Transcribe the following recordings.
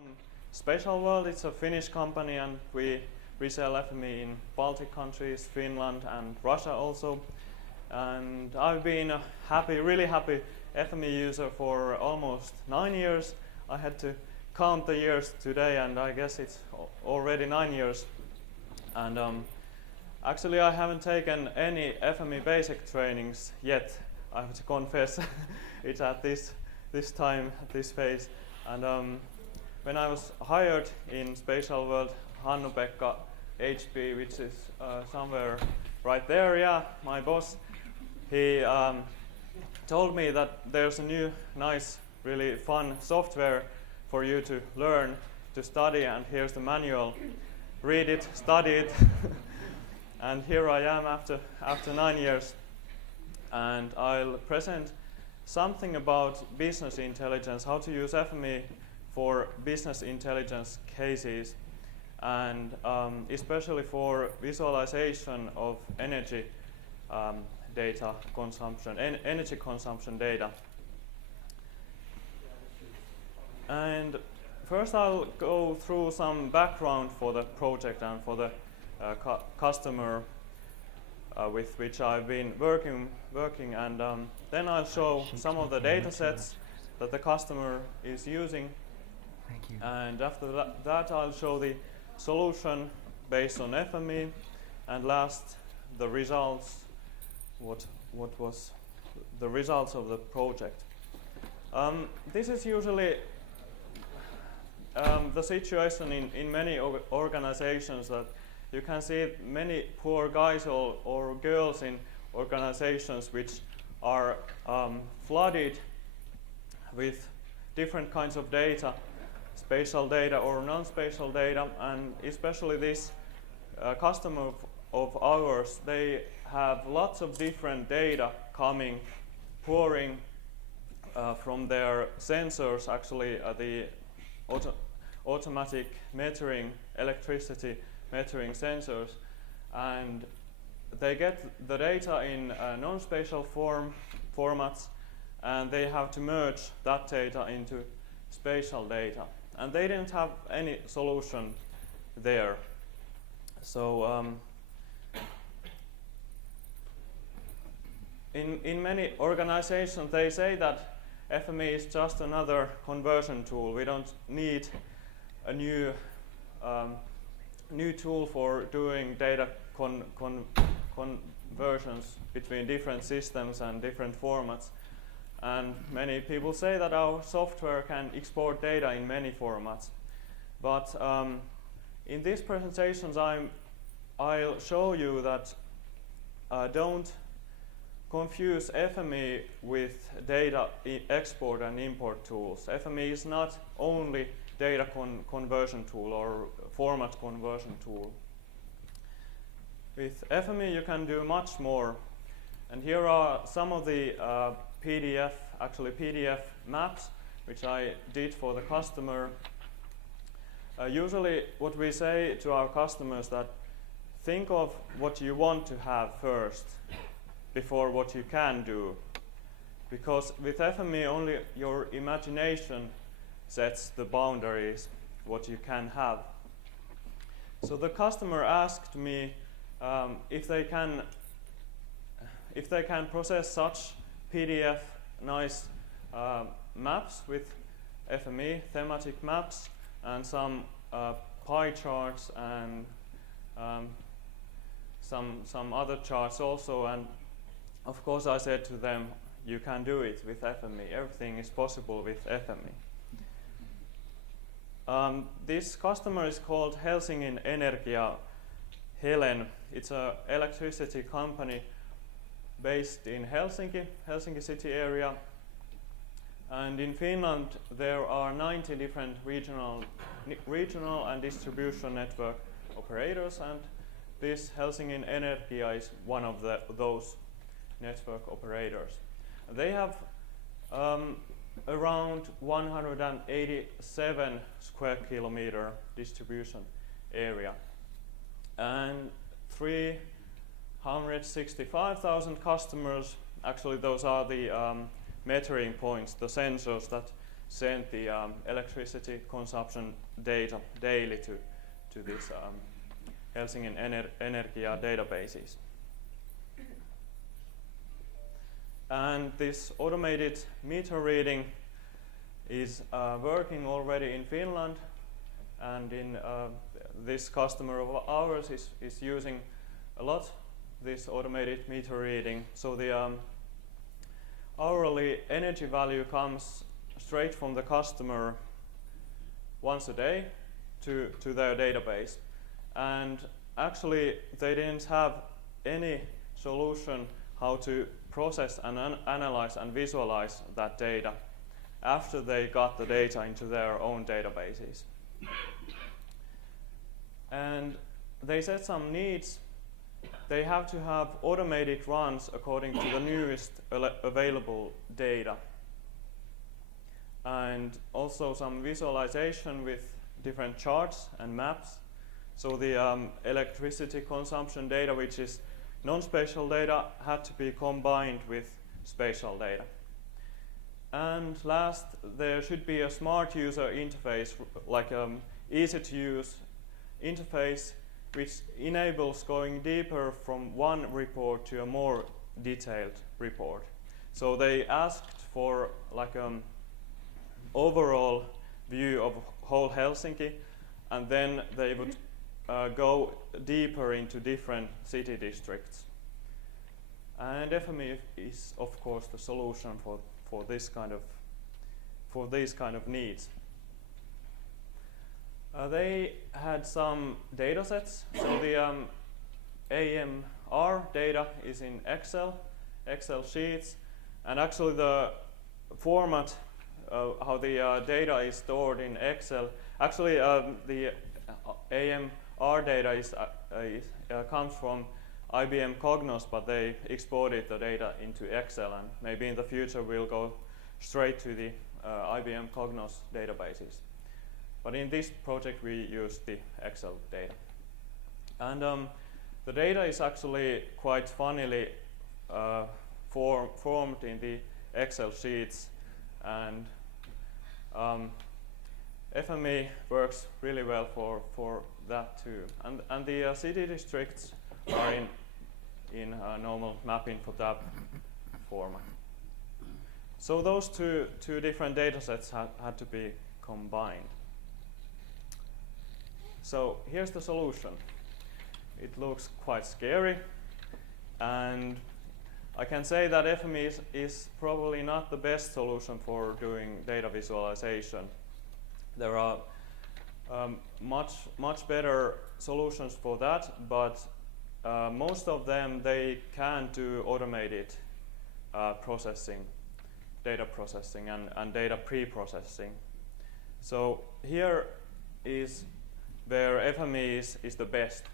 from Spatial World. It's a Finnish company and we resell FME in Baltic countries, Finland and Russia also. And I've been a really happy FME user for almost 9 years. I had to count the years today and I guess it's already 9 years. And actually I haven't taken any FME basic trainings yet. I have to confess. It's at this time, at this phase. And when I was hired in Spatial World, Hannu-Pekka HP, which is somewhere right there, yeah, my boss, he told me that there's a new, nice, really fun software for you to learn, to study, and here's the manual. Read it, study it, and here I am after 9 years. And I'll present something about business intelligence, how to use FME for business intelligence cases, and especially for visualization of energy data consumption, energy consumption data. And first I'll go through some background for the project and for the customer with which I've been working, and then I'll show some of the data sets that the customer is using. Thank you. And after that I'll show the solution based on FME, and last the results, what was the results of the project. This is usually the situation in many organizations, that you can see many poor guys or girls in organizations which are flooded with different kinds of data, spatial data or non-spatial data, and especially this customer of ours, they have lots of different data pouring from their sensors, actually the automatic metering, electricity metering sensors, and they get the data in non-spatial formats, and they have to merge that data into spatial data, and they didn't have any solution there. So in many organizations they say that FME is just another conversion tool. We don't need a new tool for doing data conversions between different systems and different formats. And many people say that our software can export data in many formats. But in these presentations I'll show you that don't confuse FME with data export and import tools. FME is not only data conversion tool or format conversion tool. With FME you can do much more, and here are some of the PDF maps which I did for the customer. Usually what we say to our customers that think of what you want to have first before what you can do, because with FME only your imagination sets the boundaries what you can have. So the customer asked me if they can process such PDF nice maps with FME, thematic maps, and some pie charts and some other charts also. And of course I said to them, you can do it with FME. Everything is possible with FME. This customer is called Helsingin Energia, Helen. It's an electricity company based in Helsinki city area. And in Finland there are 90 different regional and distribution network operators, and this Helsingin Energia is one of those network operators. They have around 187 square kilometer distribution area and 365,000 customers. Actually those are the metering points, the sensors that send the electricity consumption data daily to this Helsingin Energia databases. And this automated meter reading is working already in Finland, and in this customer of ours is using a lot this automated meter reading. So the hourly energy value comes straight from the customer once a day to their database. And actually they didn't have any solution how to process and analyze and visualize that data after they got the data into their own databases. And they set some needs. They have to have automated runs according to the newest available data. And also some visualization with different charts and maps. So the electricity consumption data, which is non-spatial data, had to be combined with spatial data. And last, there should be a smart user interface, like easy to use interface, which enables going deeper from one report to a more detailed report. So they asked for like overall view of whole Helsinki, and then they would go deeper into different city districts. And FME is of course the solution for these kind of needs. They had some data sets. So the AMR data is in Excel sheets, and actually the format how the data is stored in Excel. Actually, the AMR data comes from IBM Cognos, but they exported the data into Excel, and maybe in the future we'll go straight to the IBM Cognos databases. But in this project we use the Excel data. And the data is actually quite funnily formed in the Excel sheets, and FME works really well for that too. And the city districts are in normal mapping for tab format. So those two different data sets had to be combined. So here's the solution. It looks quite scary, and I can say that FME is probably not the best solution for doing data visualization. There are much better solutions for that, but most of them, they can do automated processing, data processing and data pre-processing. So here is where FME is the best.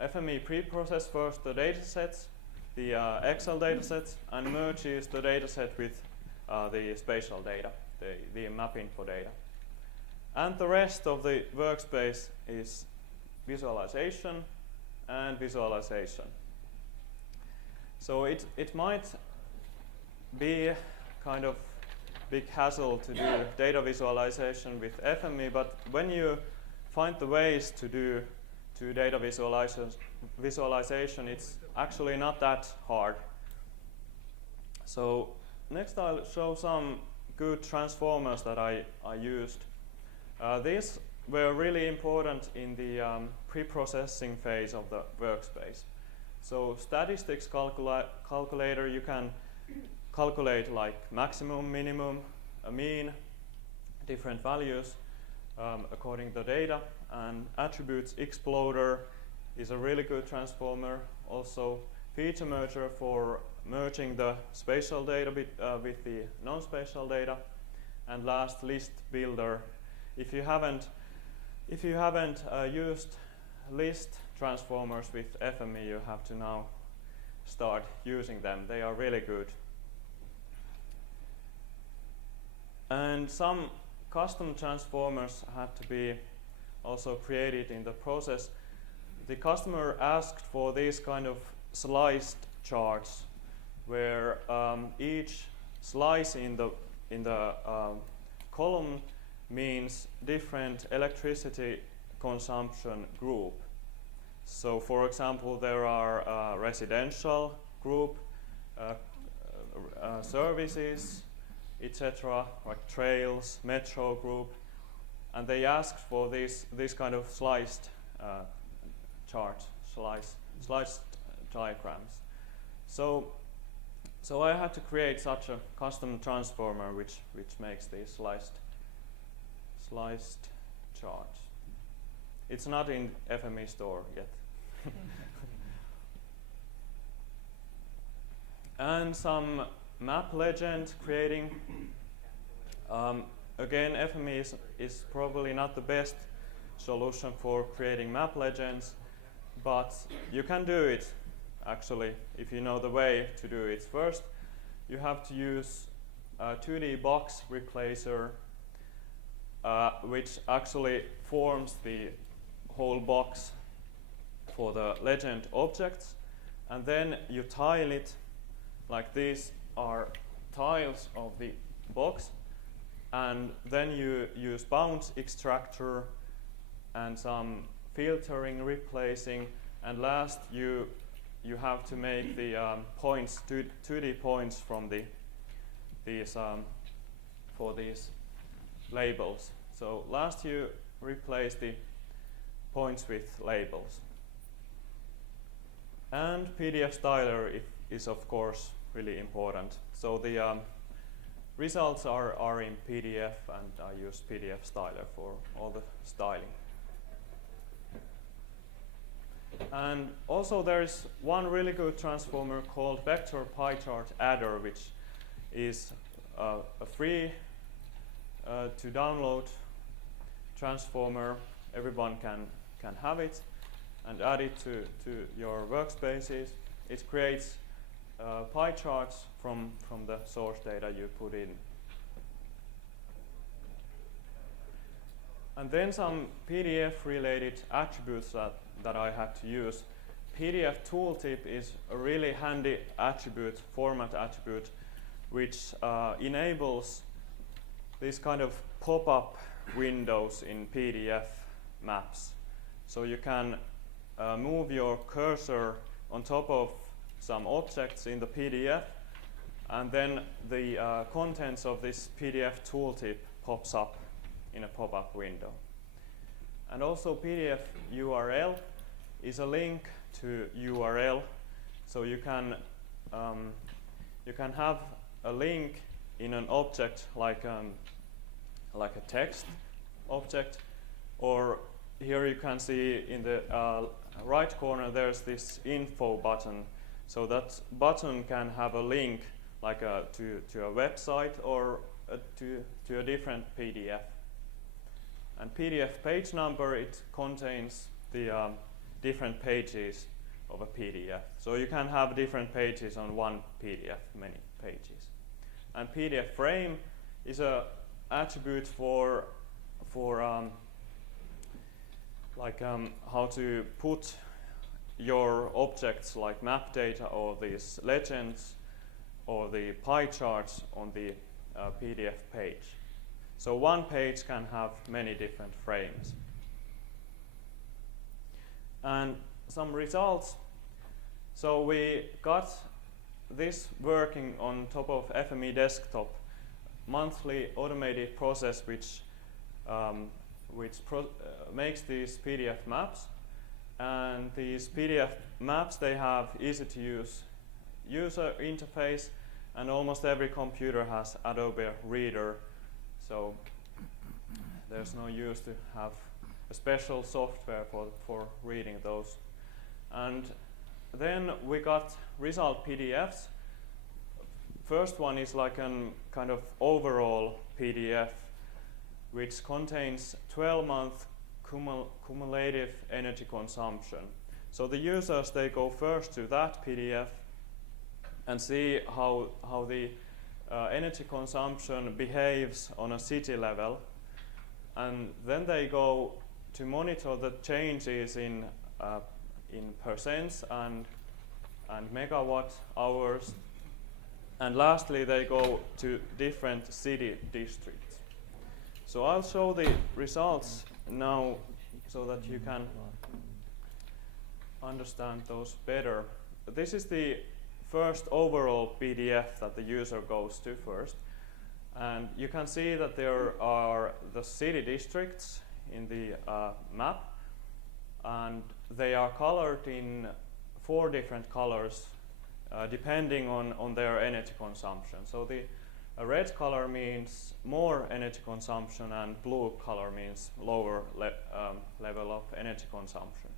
FME pre-process first the data sets, the Excel data sets, and merges the data set with the spatial data, the mapping for data. And the rest of the workspace is visualization and visualization. So it might be kind of big hassle to do data visualization with FME, but when you find the ways to do data visualization, it's actually not that hard. So next I'll show some good transformers that I used. These were really important in the pre-processing phase of the workspace. So statistics calculator, you can calculate like maximum, minimum, a mean, different values according to the data. And attributes exploder is a really good transformer. Also feature merger for merging the spatial data with the non-spatial data. And last, list builder. If you haven't used list transformers with FME, you have to now start using them. They are really good. And some custom transformers had to be also created in the process. The customer asked for these kind of sliced charts, where each slice in the in the column means different electricity consumption group. So for example, there are residential group, services, etc., like trails, metro group, and they asked for this kind of sliced chart, sliced diagrams. So I had to create such a custom transformer which makes these sliced charts. It's not in FME store yet. And some map legend creating. Again, FME is probably not the best solution for creating map legends, but you can do it actually if you know the way to do it. First, you have to use a 2D box replacer, which actually forms the whole box for the legend objects, and then you tile it. Like these are tiles of the box, and then you use bounce extractor and some filtering, replacing, and last you have to make the points, 2D points from for these labels. So last you replace the points with labels. And PDF styler is of course really important. So the results are in PDF, and I use PDF styler for all the styling. And also there is one really good transformer called Vector Pie Chart Adder, which is a free to download transformer. Everyone can have it and add it to your workspaces. It creates pie charts from the source data you put in. And then some PDF related attributes that I had to use. PDF tooltip is a really handy attribute, format attribute, which enables this kind of pop-up windows in PDF maps. So you can move your cursor on top of some objects in the PDF, and then the contents of this PDF tooltip pops up in a pop-up window. And also PDF URL is a link to URL, so you can have a link in an object like a text object, or here you can see in the right corner there's this info button. So that button can have a link like to a website or to a different PDF. And PDF page number, it contains the different pages of a PDF. So you can have different pages on one PDF, many pages. And PDF frame is a attribute for how to put your objects like map data or these legends or the pie charts on the PDF page. So one page can have many different frames. And some results. So we got this working on top of FME desktop, monthly automated process which makes these PDF maps. And these PDF maps, they have easy to use user interface, and almost every computer has Adobe Reader, so there's no use to have a special software for reading those. And then we got result PDFs. First one is like a kind of overall PDF which contains 12-month cumulative energy consumption. So the users, they go first to that PDF and see how the energy consumption behaves on a city level, and then they go to monitor the changes in percents and megawatt hours, And lastly, they go to different city districts. So I'll show the results now so that you can understand those better. This is the first overall PDF that the user goes to first. And you can see that there are the city districts in the map, and they are colored in 4 different colors depending on their energy consumption. So the red color means more energy consumption, and blue color means lower level of energy consumption.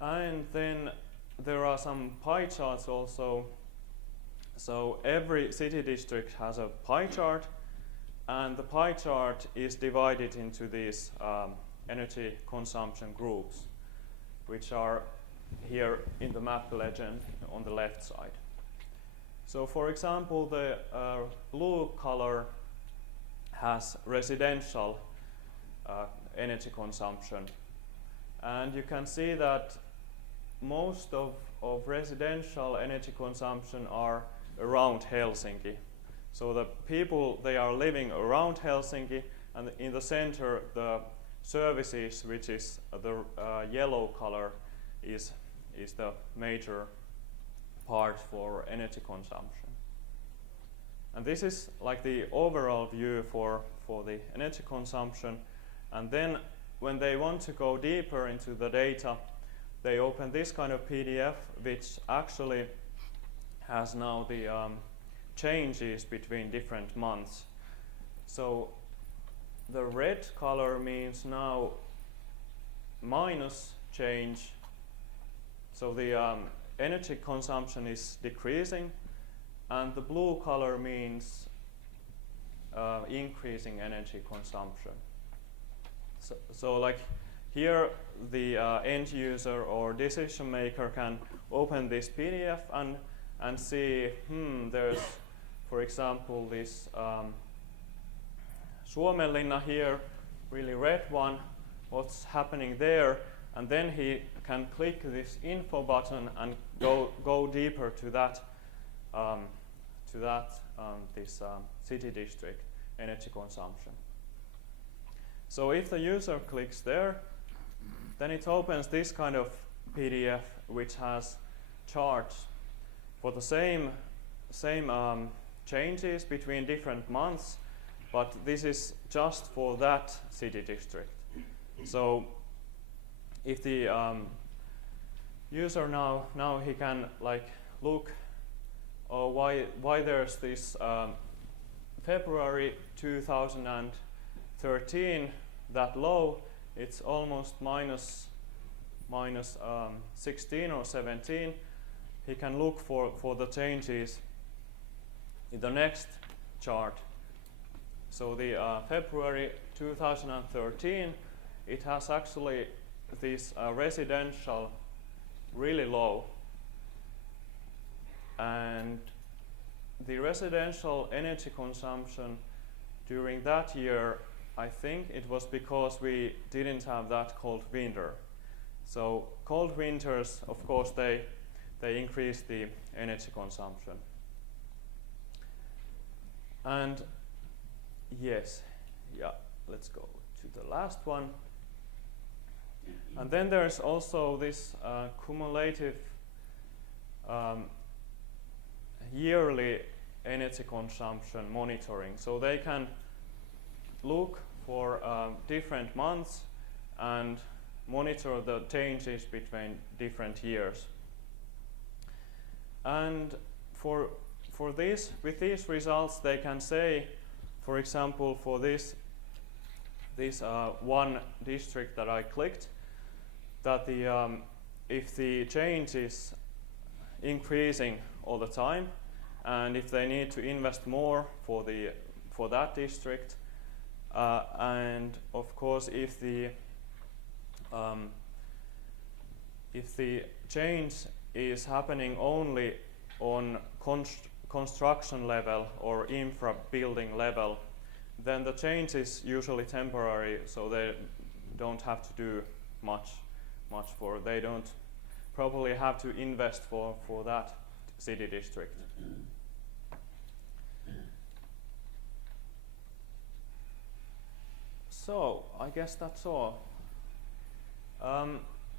And then there are some pie charts also. So every city district has a pie chart, and the pie chart is divided into these energy consumption groups, which are here in the map legend on the left side. So for example, the blue color has residential energy consumption, and you can see that most of residential energy consumption are around Helsinki. So the people, they are living around Helsinki, and in the center the services, which is the yellow color, is the major part for energy consumption. And this is like the overall view for the energy consumption. And then when they want to go deeper into the data, they open this kind of PDF, which actually has now the changes between different months. So the red color means now minus change. So the energy consumption is decreasing, and the blue color means increasing energy consumption. So like here the end user or decision maker can open this PDF and see, there's, for example, this Suomenlinna here, really red one, what's happening there, and then he can click this info button and go deeper to that this city district energy consumption. So if the user clicks there, then it opens this kind of PDF which has charts for the same changes between different months, but this is just for that city district. So if the user now he can like look why there's this February 2013 that low, it's almost minus 16 or 17. He can look for the changes in the next chart. So the February 2013, it has actually this residential really low, and the residential energy consumption during that year, I think it was because we didn't have that cold winter. So cold winters, of course, they increase the energy consumption. And yes, yeah, let's go to the last one. And then there's also this cumulative yearly energy consumption monitoring. So they can look for different months and monitor the changes between different years. And for this, with these results, they can say, for example, for this one district that I clicked, that the if the change is increasing all the time, and if they need to invest more for that district, and of course if the change is happening only on construction level or infra building level, then the change is usually temporary, so they don't have to do much for. They don't probably have to invest for that city district. So I guess that's all.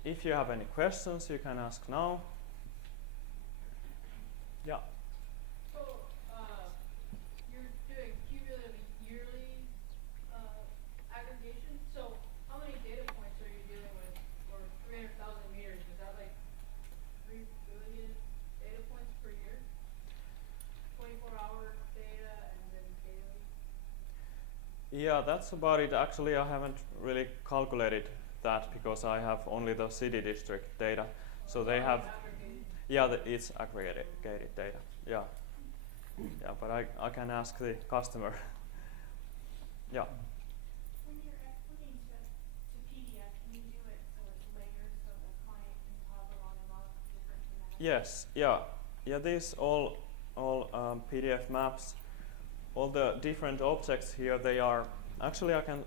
If you have any questions, you can ask now. Yeah. So you're doing cumulative yearly aggregation. So how many data points are you dealing with, or 300,000 meters? Is that like 3 billion data points per year? 24-hour data and then daily? Yeah, that's about it. Actually, I haven't really calculated that because I have only the city district data. So they have, yeah, it's aggregated data. Yeah, yeah, but I can ask the customer. Yeah. When you're exporting to PDF, can you do it so it's layers so the client can toggle on and off different formats? Yes. Yeah. Yeah. These all PDF maps, all the different objects here. They are actually I can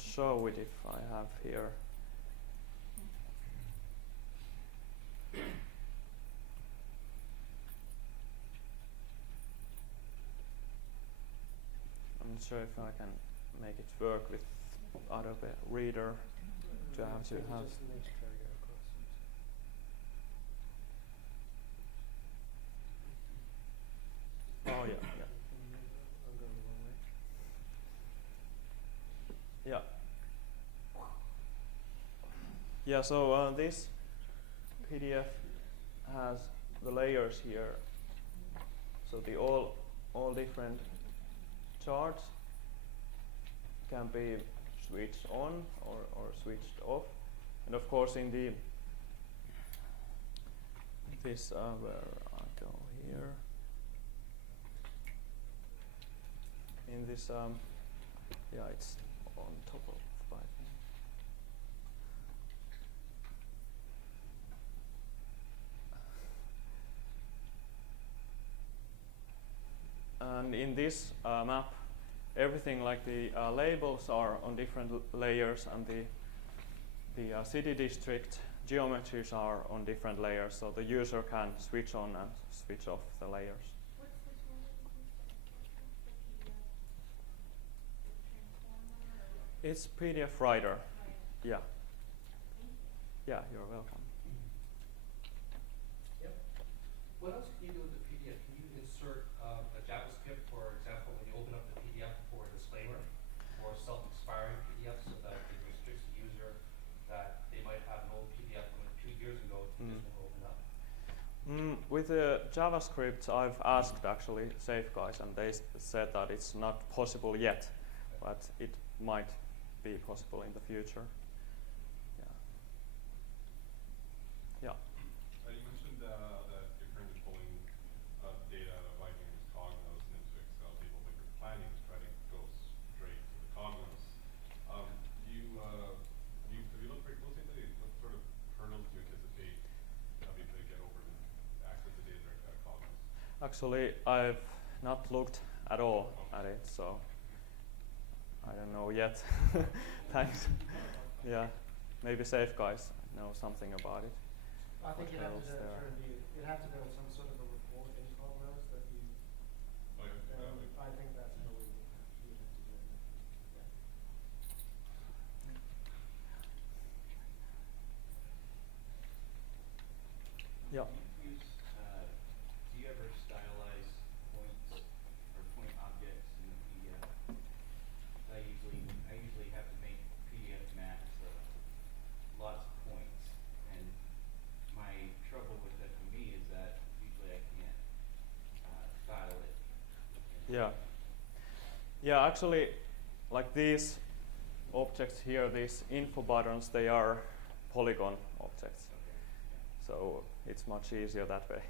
show it if I have here. I'm not sure if I can make it work with Adobe Reader. To have to have. Oh yeah, yeah. Yeah. Yeah. So this PDF has the layers here. So the all different charts can be switched on or switched off, and of course in the this where I go here in this yeah, it's on top of Python. And in this map, everything like the labels are on different layers, and the city district geometries are on different layers, so the user can switch on and switch off the layers. What's the tool that you use to export the PDF? The transformer or It's PDF Writer. Writer? Yeah. Thank you. Yeah, you're welcome. Yep. What else can you do with the PDF? Can you insert a JavaScript, for example, when you open up the PDF for a disclaimer or self-expiring PDF, so that it restricts the user that they might have an old PDF from 2 years ago, this won't open up? With the JavaScript, I've asked actually Safe Guys, and they said that it's not possible yet, but it might be possible in the future. Yeah. You mentioned that you're currently pulling data out of Viking's Cognos and into Excel table, but you're planning to try to go straight to the Cognos. Have you looked into what sort of hurdles do you anticipate having to get over to access the data directly out of Cognos? Actually, I've not looked at all at it, so I don't know yet. Thanks. Yeah, maybe Safe Guys know something about it. I think What you'd have else to there? you'd have to build some sort of a report in Cognos that you. Oh, yeah, I think that's how we would have to do it. Yeah. Do you ever stylize points or point objects in the PDF? I usually have to make PDF maps of lots of points, and my trouble with FME is that usually I can't style it. Yeah. Yeah, actually, like these objects here, these info buttons, they are polygon objects. Okay. Yeah. So it's much easier that way.